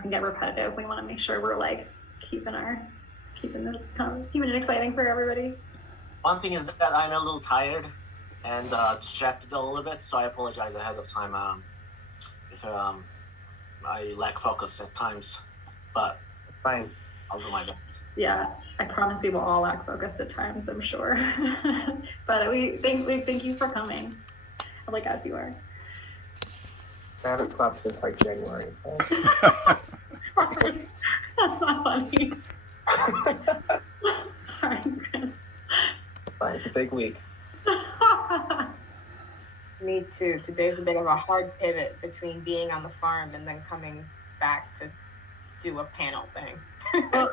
can get repetitive. We want to make sure we're like keeping it exciting for everybody. One thing is that I'm a little tired and distracted a little bit, so I apologize ahead of time if I lack focus at times, but It's fine. I'll do my best. Yeah, I promise we will all lack focus at times, I'm sure. But we thank you for coming, like as you are. I haven't slept since like January, so. Sorry, that's not funny. Sorry, Chris. It's fine. It's a big week. Me too. Today's a bit of a hard pivot between being on the farm and then coming back to do a panel thing. Well,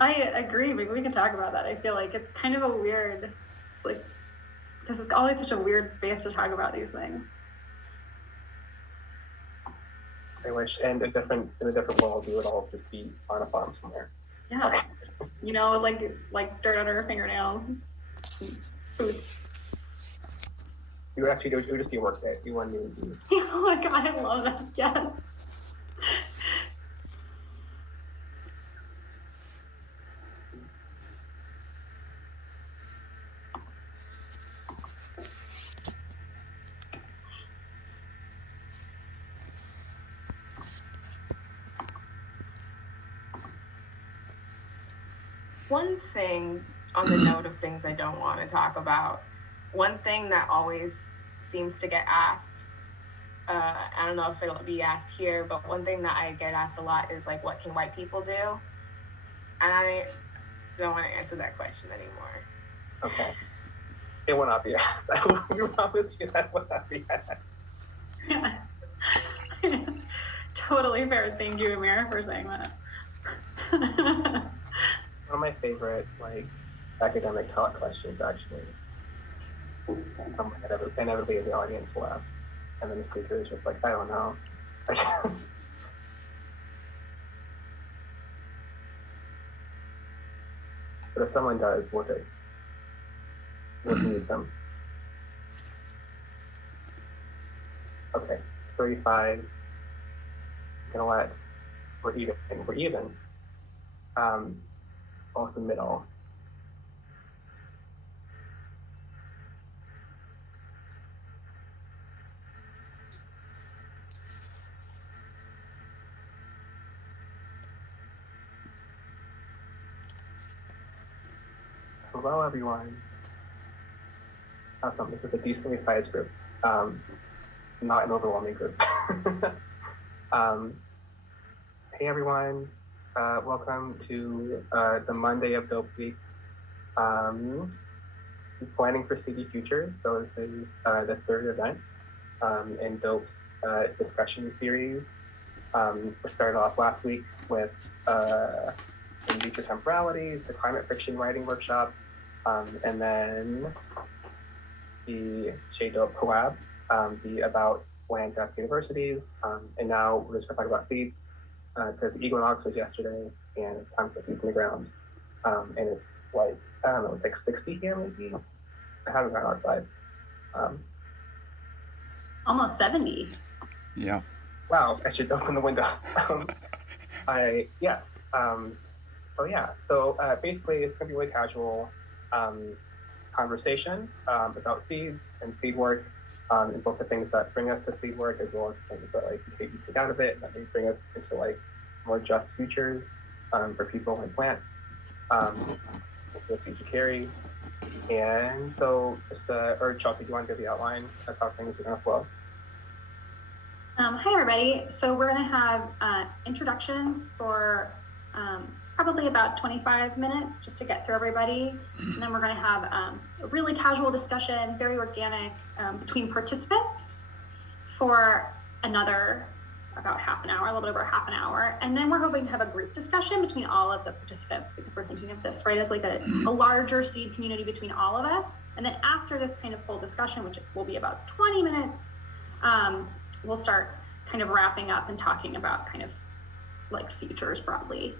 I agree. Maybe we can talk about that. I feel like it's kind of a weird, it's like, this is always such a weird space to talk about these things. I wish, and in a different world, we would all just be on a farm somewhere. Yeah, you know, like dirt under our fingernails, boots. You would actually do. It would just be a work day. You wouldn't even be. Oh my god, I love that. Yes. One thing on the note of things I don't want to talk about, one thing that always seems to get asked, I don't know if it'll be asked here, but one thing that I get asked a lot is like, what can white people do? And I don't want to answer that question anymore. Okay. It will not be asked. I will promise you that will not be asked. Yeah. Totally fair. Thank you, Amir, for saying that. One of my favorite academic talk questions, actually. Inevitably the audience will ask, and then the speaker is just like, I don't know. But if someone does, we'll mute them. Okay, it's 35. You know what? We're even. Also middle. Hello, everyone. Awesome. This is a decently sized group. This is not an overwhelming group. Hey, everyone. Welcome to the Monday of Dope Week. Planning for CD Futures. So this is the third event in Dope's discussion series. We started off last week with in future temporalities, the climate fiction writing workshop, and then the J-Dope collab, the about land graph universities, and now we're just going to talk about seeds because Equinox was yesterday, and it's time for seeds in the ground, and it's like, I don't know, it's like 60 here maybe. I haven't gone outside. Almost 70. Yeah. Wow, I should open the windows. So basically it's gonna be really casual conversation about seeds and seed work, and both the things that bring us to seed work as well as the things that like you take out of it that may bring us into like more just futures for people and plants. The seeds you carry. And so just or Chelsea, do you want to give the outline of how things are gonna flow? Hi, everybody. So we're going to have introductions for probably about 25 minutes just to get through everybody. And then we're going to have a really casual discussion, very organic, between participants for another about half an hour, a little bit over half an hour. And then we're hoping to have a group discussion between all of the participants because we're thinking of this, right, as like a larger seed community between all of us. And then after this kind of full discussion, which will be about 20 minutes, we'll start kind of wrapping up and talking about kind of like futures broadly.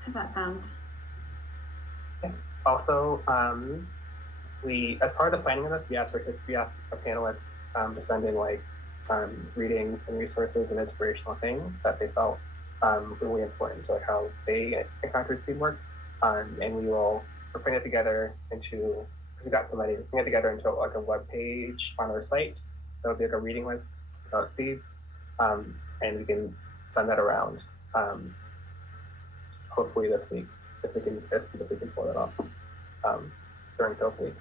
How does that sound? Yes. Also, we, as part of the planning of this, we asked our panelists to send in like readings and resources and inspirational things that they felt really important to like how they encountered seed work. And we're putting it together into, because we got somebody, we're putting it together into like a web page on our site. That would be like a reading list about seeds. And we can send that around hopefully this week if we can pull that off during Dope Week.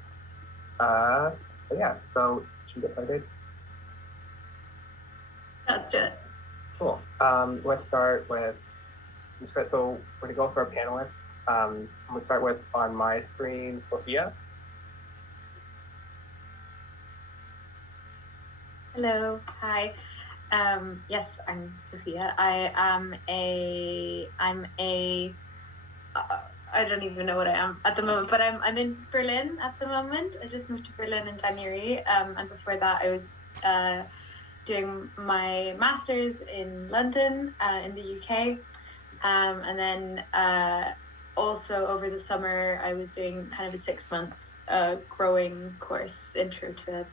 But yeah, so should we get started? Let's do it. Cool. Let's start with, so we're gonna go for our panelists. So I'm gonna start with, on my screen, Sophia. Hello, hi. Yes, I'm Sophia. I don't even know what I am at the moment, but I'm in Berlin at the moment. I just moved to Berlin in January, and before that I was doing my master's in London, in the UK, and then also over the summer I was doing kind of a 6-month growing course, intro to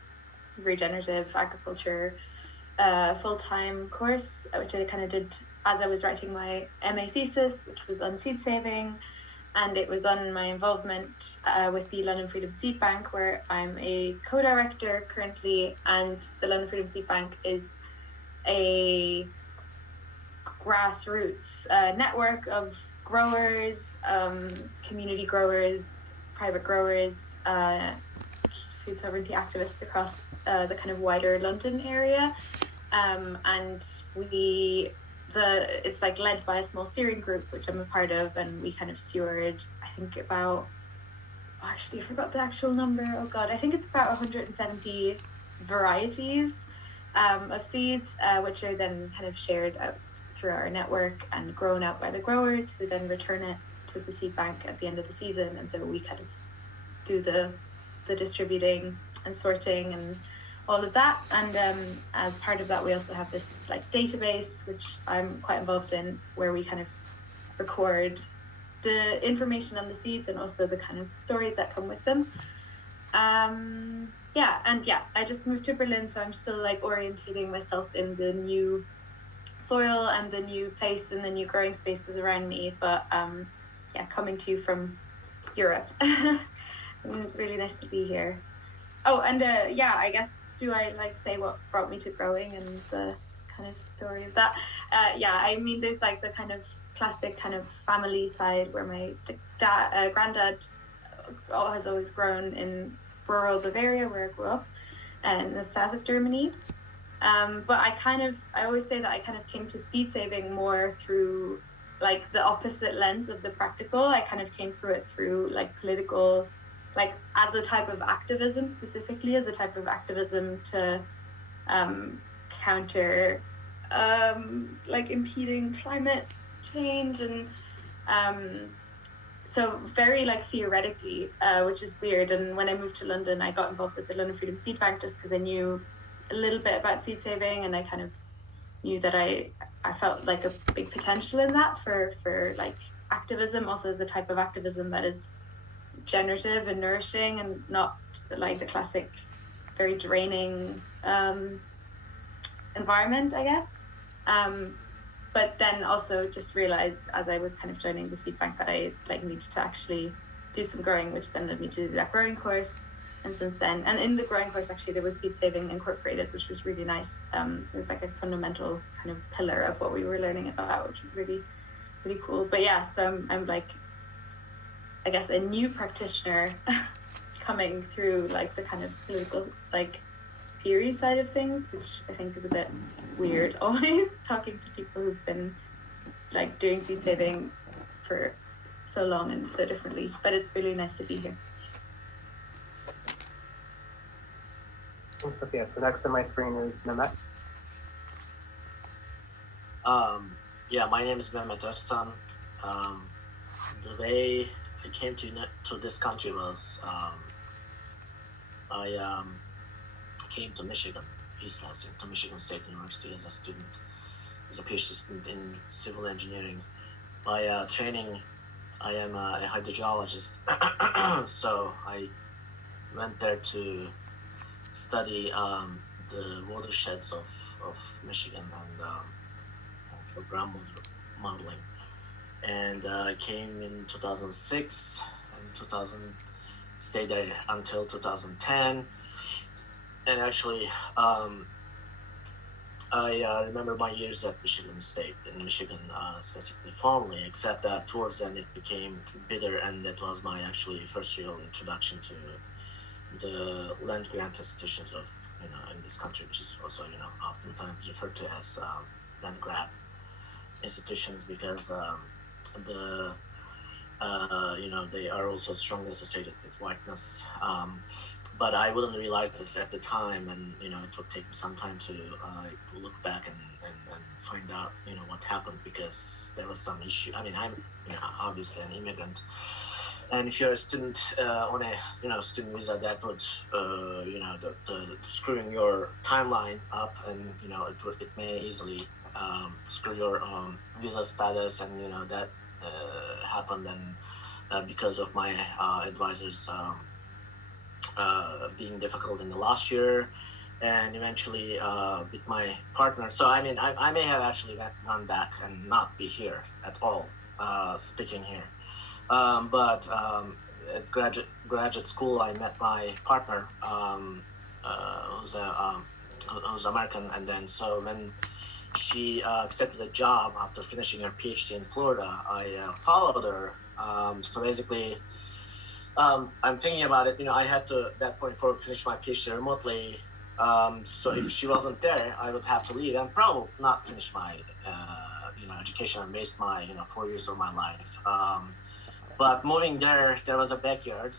regenerative agriculture, full-time course, which I kind of did as I was writing my MA thesis, which was on seed saving, and it was on my involvement with the London Freedom Seed Bank, where I'm a co-director currently, and the London Freedom Seed Bank is a grassroots network of growers, community growers, private growers, food sovereignty activists across the kind of wider London area, and it's like led by a small steering group, which I'm a part of, and we kind of steward, I think about, actually I forgot the actual number, oh god, I think it's about 170 varieties of seeds, which are then kind of shared out through our network and grown out by the growers, who then return it to the seed bank at the end of the season. And so we kind of do the distributing and sorting and all of that, and as part of that we also have this like database, which I'm quite involved in, where we kind of record the information on the seeds and also the kind of stories that come with them. I just moved to Berlin, so I'm still like orientating myself in the new soil and the new place and the new growing spaces around me, but coming to you from Europe. It's really nice to be here. Oh, and I guess, do I like say what brought me to growing and the kind of story of that? I mean, there's like the kind of classic kind of family side where my granddad has always grown in rural Bavaria, where I grew up, in the south of Germany. But I always say that I kind of came to seed saving more through like the opposite lens of the practical. I kind of came through it through like political, like as a type of activism, specifically as a type of activism to counter like impeding climate change, and so very like theoretically, which is weird. And when I moved to London, I got involved with the London Freedom Seed Bank just because I knew a little bit about seed saving, and I kind of knew that I felt like a big potential in that for like activism, also as a type of activism that is generative and nourishing and not like the classic very draining environment, I guess. But then also just realized as I was kind of joining the seed bank that I like needed to actually do some growing, which then led me to do that growing course. And since then, and in the growing course actually there was seed saving incorporated, which was really nice. It was like a fundamental kind of pillar of what we were learning about, which was really, really cool. But yeah, so I'm like, I guess, a new practitioner coming through like the kind of political like theory side of things, which I think is a bit weird always talking to people who've been like doing seed saving for so long and so differently, but it's really nice to be here. Thanks, Sophia. So next on my screen is Mehmet. My name is Mehmet Öztan. The way I came to this country was I came to Michigan, East Lansing, to Michigan State University as a student, as a PhD student in civil engineering. By training, I am a hydrogeologist, so I went there to study the watersheds of Michigan and for groundwater modeling. And I came in 2006 and 2000 stayed there until 2010. And actually, I remember my years at Michigan State in Michigan specifically fondly, except that towards then it became bitter, and that was my actually first real introduction to the land grant institutions of in this country, which is also oftentimes referred to as land grab institutions, because the they are also strongly associated with whiteness. But I wouldn't realize this at the time, and it would take me some time to look back and find out what happened, because there was some issue. I mean, I'm obviously an immigrant, and if you're a student on a student visa, that would the screwing your timeline up, and it may easily screw your visa status, and that happened, and because of my advisors being difficult in the last year, and eventually with my partner. So I mean, I may have actually gone back and not be here at all, speaking here. But at graduate school, I met my partner, who's American, and then so when she accepted a job after finishing her PhD in Florida, I followed her. So basically, I'm thinking about it. I had to at that point finish my PhD remotely. So if she wasn't there, I would have to leave and probably not finish my education and waste my 4 years of my life. But moving there was a backyard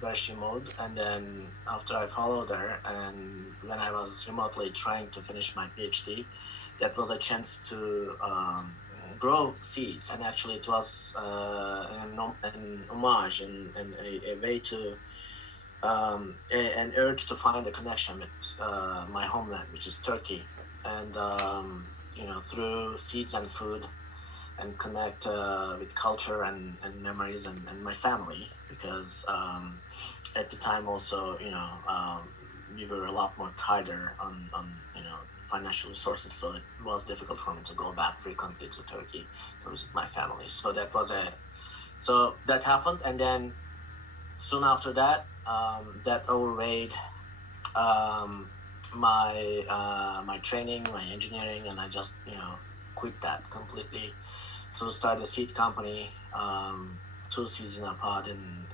where she moved, and then after I followed her, and when I was remotely trying to finish my PhD, that was a chance to grow seeds, and actually it was an homage and a way to an urge to find a connection with my homeland, which is Turkey, and through seeds and food, and connect with culture and memories and my family, because at the time also we were a lot more tighter on financial resources, so it was difficult for me to go back frequently to Turkey to visit my family. So that happened, and then soon after that, that overweighed my training, my engineering, and I just quit that completely to start a seed company, 2 seeds in a pod in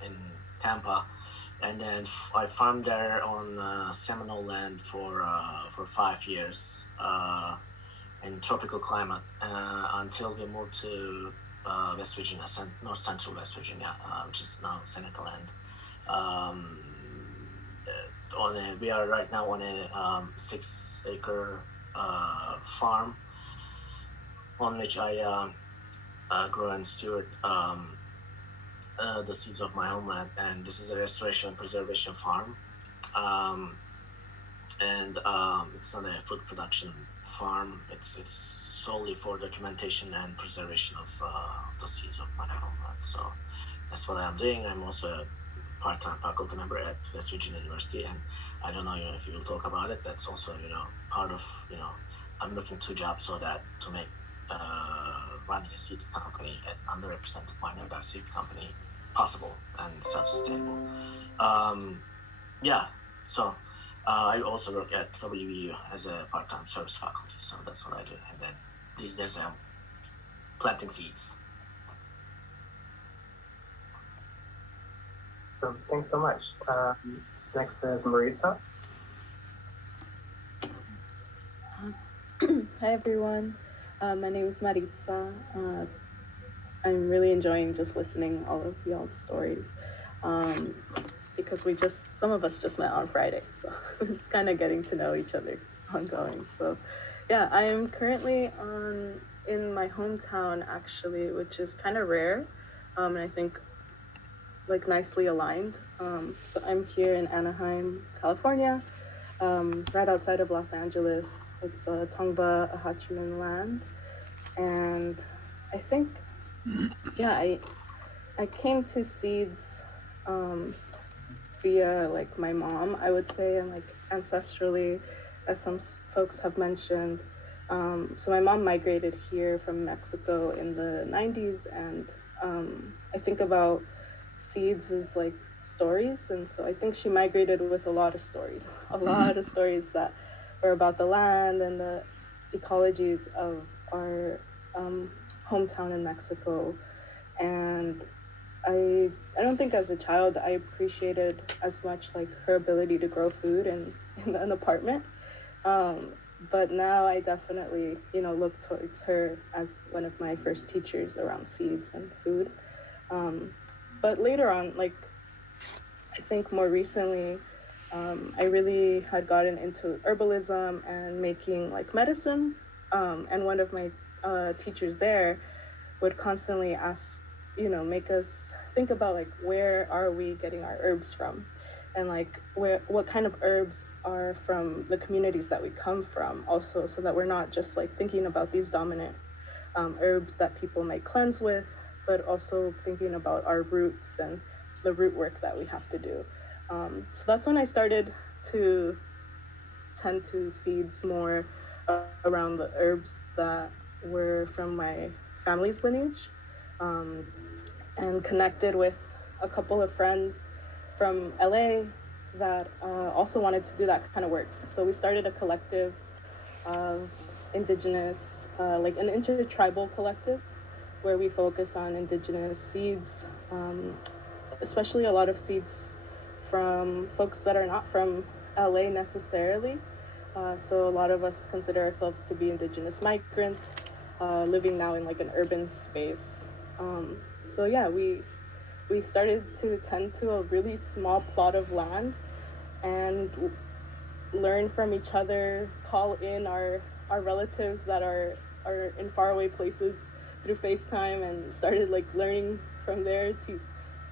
Tampa, and then I farmed there on Seminole land for 5 years in tropical climate until we moved to West Virginia, North Central West Virginia, which is now Seneca land. We are right now on a 6-acre farm on which I grow and steward the seeds of my homeland, and this is a restoration and preservation farm, and it's not a food production farm. It's solely for documentation and preservation of the seeds of my homeland. So that's what I'm doing. I'm also a part-time faculty member at West Virginia University, and I don't know if you will talk about it. That's also part of I'm looking 2 jobs so that to make running a seed company, an underrepresented minority seed company, possible and self-sustainable. So I also work at WVU as a part-time service faculty, so that's what I do. And then these days I'm planting seeds. So thanks so much. Next is Maritza. Hi everyone, my name is Maritza. I'm really enjoying just listening all of y'all's stories, because some of us just met on Friday, so it's kind of getting to know each other ongoing. So yeah, I am currently in my hometown actually, which is kind of rare, and I think like nicely aligned. So I'm here in Anaheim, California, right outside of Los Angeles. It's Tongva Ahachiman land, and I think I came to seeds via like my mom, I would say, and like ancestrally, as some folks have mentioned. So my mom migrated here from Mexico in the 90s, and I think about seeds as like stories, and so I think she migrated with a lot of stories, a lot of stories that were about the land and the ecologies of our hometown in Mexico. And I don't think as a child I appreciated as much like her ability to grow food in an apartment. But now I definitely, look towards her as one of my first teachers around seeds and food. But later on, like, I think more recently, I really had gotten into herbalism and making like medicine. And one of my teachers there would constantly ask, make us think about like, where are we getting our herbs from? And like what kind of herbs are from the communities that we come from also, so that we're not just like thinking about these dominant herbs that people might cleanse with, but also thinking about our roots and the root work that we have to do. So that's when I started to tend to seeds more around the herbs that were from my family's lineage, and connected with a couple of friends from LA that also wanted to do that kind of work. So we started a collective of indigenous, like an intertribal collective, where we focus on indigenous seeds, especially a lot of seeds from folks that are not from LA necessarily. So a lot of us consider ourselves to be indigenous migrants, living now in like an urban space. So yeah, we started to tend to a really small plot of land and learn from each other, call in our relatives that are in faraway places through FaceTime, and started like learning from there, to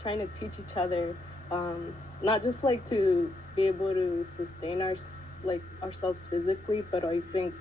trying to teach each other, not just like to be able to sustain ourselves physically, but I think